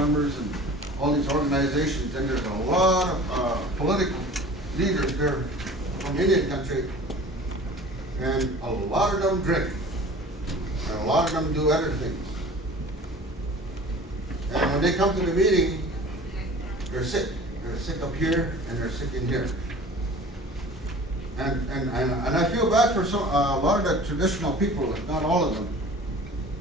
members and all these organizations, and there's a lot of political leaders there from Indian country, and a lot of them drink, and a lot of them do other things. And when they come to the meeting, they're sick. They're sick up here and they're sick in here. And I feel bad for a lot of the traditional people, if not all of them,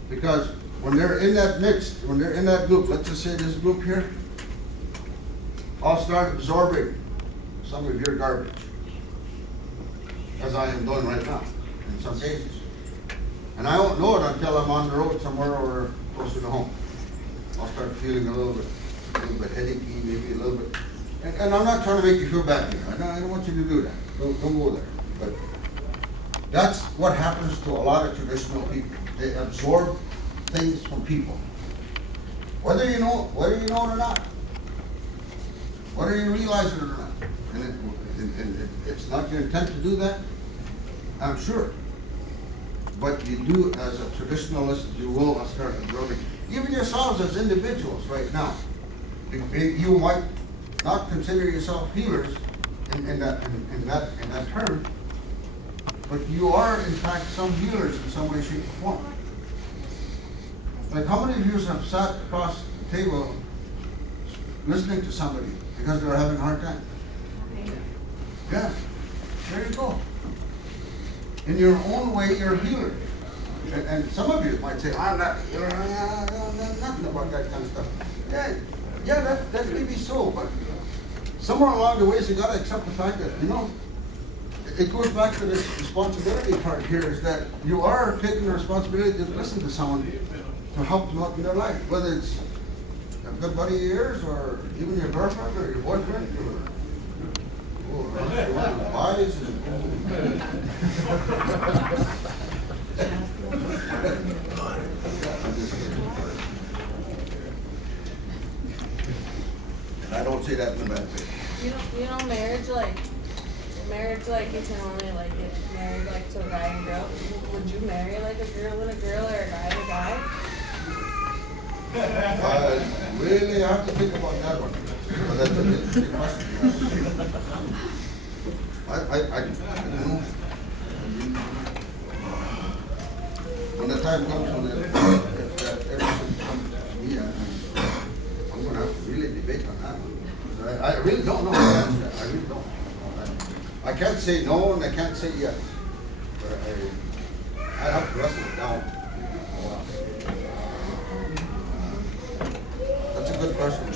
because when they're in that mix, when they're in that group, let's just say this group here, I'll start absorbing some of your garbage, as I am doing right now, in some cases. And I won't know it until I'm on the road somewhere or closer to home. I'll start feeling a little bit headachy, maybe a little bit. And I'm not trying to make you feel bad here. I don't want you to do that. Don't go there. But that's what happens to a lot of traditional people. They absorb things from people, whether you know it or not, whether you realize it or not. And it's not your intent to do that, I'm sure. But you do, as a traditionalist, you will start absorbing. Even yourselves as individuals right now. You might not consider yourself healers in that term, but you are in fact some healers in some way, shape, or form. Like how many of you have sat across the table listening to somebody because they're having a hard time? Yeah, there you go. In your own way, you're a healer. And some of you might say, I'm not a healer, I don't know nothing about that kind of stuff. Yeah, that may be so, but somewhere along the ways you got to accept the fact that, it goes back to this responsibility part here, is that you are taking the responsibility to listen to someone to help them out in their life, whether it's a good buddy of yours or even your girlfriend or your boyfriend or wives. And I don't say that in a bad way. Marriage like you can only like get married like to a guy and girl. Would you marry like a girl and a girl or a guy and a guy? I really have to think about that one. But that's a big question. I don't know. When the time comes when if that everything comes to me, I'm going to have to really debate on that one. I really don't know how to answer that. I really don't. I can't say no and I can't say yes. But I have to wrestle it down. That's a good question.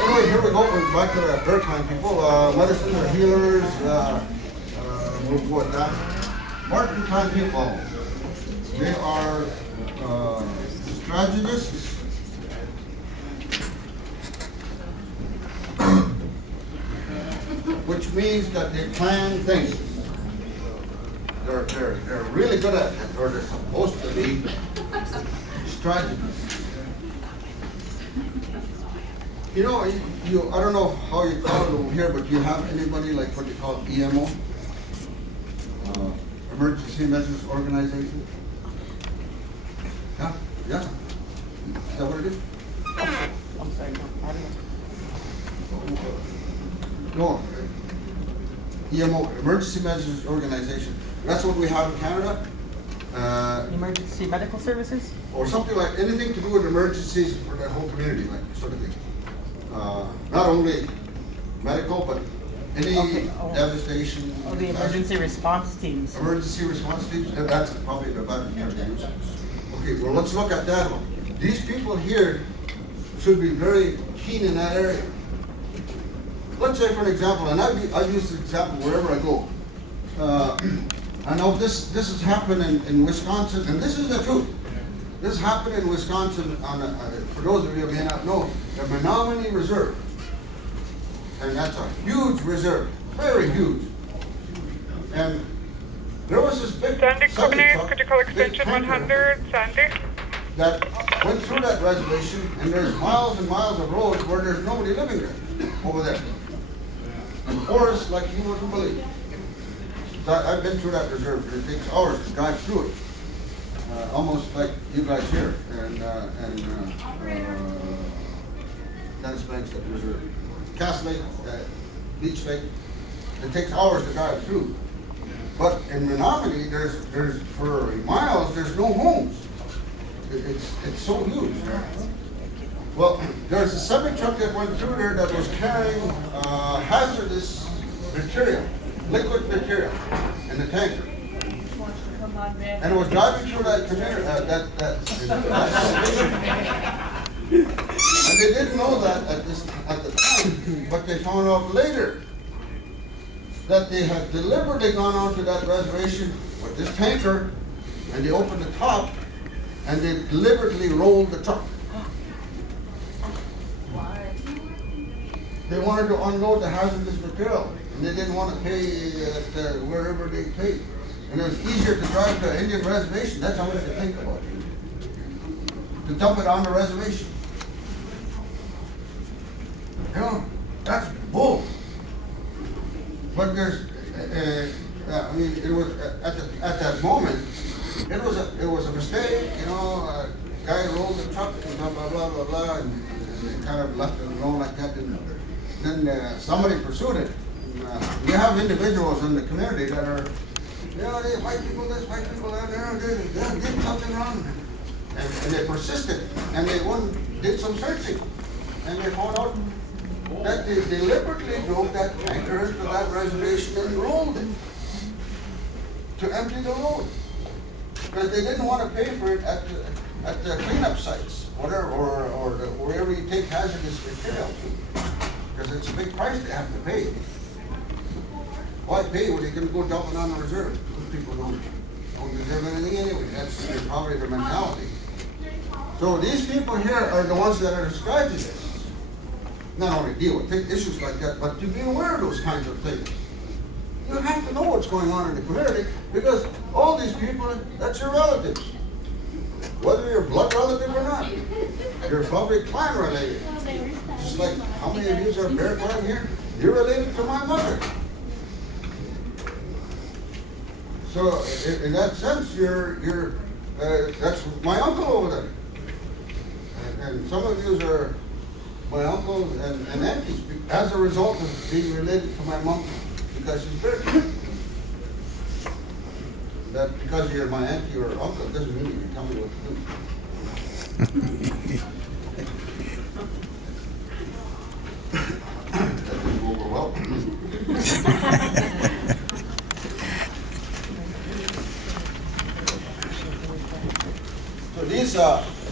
Anyway, here we go. We're back to the dirt time people. Medicine or healers. We'll go with that. Martin time people. They are strategists. Which means that they plan things. They're really good at it, or they're supposed to be strategists. I don't know how you call it over here, but you have anybody like what you call EMO? Emergency Measures Organization? Yeah. Is that what it is? I'm sorry, no, I don't know. No. EMO, Emergency Measures Organization. That's what we have in Canada. Emergency medical services? Or something like anything to do with emergencies for the whole community, like sort of thing. Not only medical, but any devastation. Oh, the emergency response teams. Emergency response teams, and that's probably the better term to use. Okay, well, let's look at that one. These people here should be very keen in that area. Let's say, for an example, and I've used this example wherever I go. I know this has happened in Wisconsin, and this is the truth. This happened in Wisconsin for those of you who may not know, the Menominee Reserve. And that's a huge reserve, very huge. And there was this big Sandy, could you call extension 100, Sandy? That went through that reservation, and there's miles and miles of roads where there's nobody living there, over there. And forests like you wouldn't believe. I've been through that reserve, and it takes hours to drive through it. Almost like you guys here, and Dennis Banks, that reserve. Cass Lake, Beach Lake, it takes hours to drive through. But in Menominee, there's for miles, there's no homes. It's so huge. Well, there's a semi-truck that went through there that was carrying hazardous material, liquid material, in the tanker. And it was driving through that community, and they didn't know that at the time, but they found out later that they had deliberately gone onto that reservation with this tanker, and they opened the top, and they deliberately rolled the truck. Why? They wanted to unload the hazardous material, and they didn't want to pay wherever they paid. And it was easier to drive to an Indian reservation. That's how much they think about it. To dump it on the reservation. You know, that's bull. But there's, I mean, it was at that moment, it was a mistake. You know, a guy rolled the truck and blah blah blah blah blah, and they kind of left it alone like that. And then somebody pursued it. You have individuals in the community that are, you know, they white people this, white people that, they did something wrong, and they persisted, and they did some searching, and they found out that they deliberately drove that tanker into that reservation and rolled it to empty the road, because they didn't want to pay for it at the cleanup sites, whatever, or wherever you take hazardous material to, because it's a big price they have to pay. Why pay when you can go dump it on the reserve? Those people don't deserve anything anyway. That's probably their mentality. So these people here are the ones that are describing this. Not only deal with issues like that, but to be aware of those kinds of things. You have to know what's going on in the community, because all these people, that's your relatives. Whether you're blood relative or not. You're probably clan related. Just like how many of you are bear clan here? You're related to my mother. So in that sense, that's my uncle over there. And some of you are my uncles and aunties as a result of being related to my mom because she's British. That because you're my auntie or uncle doesn't mean you can tell me what to do. That didn't go over well. So these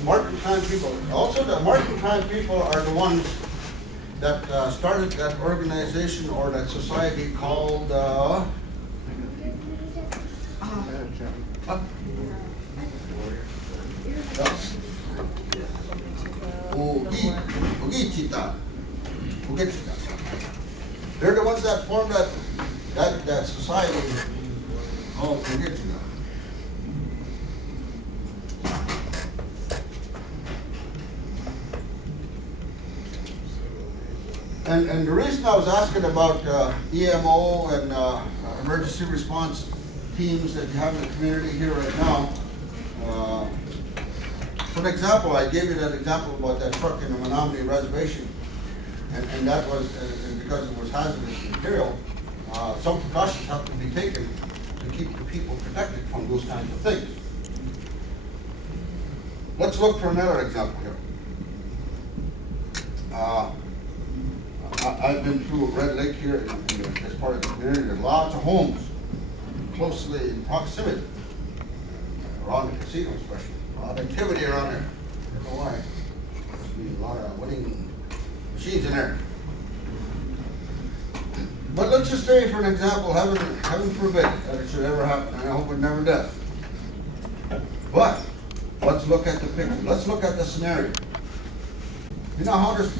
mercantile people, also the mercantile people are the ones that started that organization or that society called Ugitita. They're the ones that formed that society called Ugitita. And the reason I was asking about EMO and emergency response teams that you have in the community here right now, for example, I gave you that example about that truck in the Menominee Reservation, and that was because it was hazardous material. Some precautions have to be taken to keep the people protected from those kinds of things. Let's look for another example here. I've been through Red Lake here in this part of the community. There's lots of homes closely in proximity around the casino, especially. A lot of activity around there. I don't know why. Must be a lot of winning machines in there. But let's just say, for an example, heaven forbid that it should ever happen, and I hope it never does. But let's look at the picture. Let's look at the scenario. You know how there's